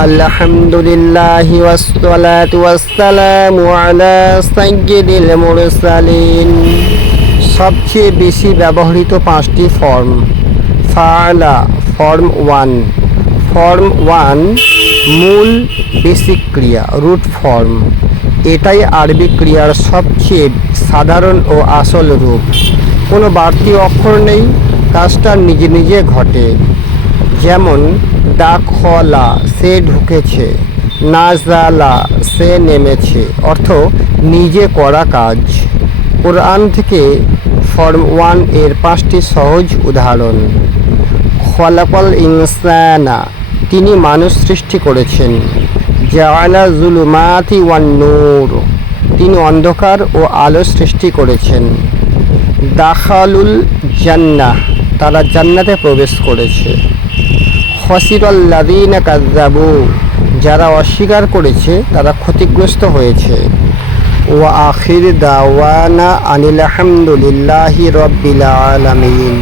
আলহামদুলিল্লাহি ওয়াসসালাতু ওয়াসসালামু আলা সাইয়্যিদিল মুরসালিন। সবচেয়ে বেশি ব্যবহৃত 5টি ফর্ম। ফাআলা ফর্ম 1। ফর্ম 1 মূল বেসিক ক্রিয়া, রুট ফর্ম। এটাই আরবি ক্রিয়ার সবচেয়ে সাধারণ ও আসল রূপ। কোনো বাড়তি অক্ষর নেই, কাজটা নিজে নিজে ঘটে। যেমন দাখলা সে ঢুকেছে, নাজালা সে নেমেছে, অর্থ নিজে করা কাজ। কোরআন থেকে ফর্ম 1 এর 5টি সহজ উদাহরণ। খলাকাল ইনসানা তিনি মানুষ সৃষ্টি করেছেন। জাআলা যুলুমাতি ওয়ান নূর তিনি অন্ধকার ও আলো সৃষ্টি করেছেন। দাখালুল জান্নাহ তারা জান্নাতে প্রবেশ করেছে। খসিরাল্লাযীনা কাযযাবু যারা অস্বীকার করেছে তারা ক্ষতিগ্রস্ত হয়েছে। ওয়া আখির দাওয়ানা আনিল হামদুলিল্লাহি রাব্বিল আলামিন।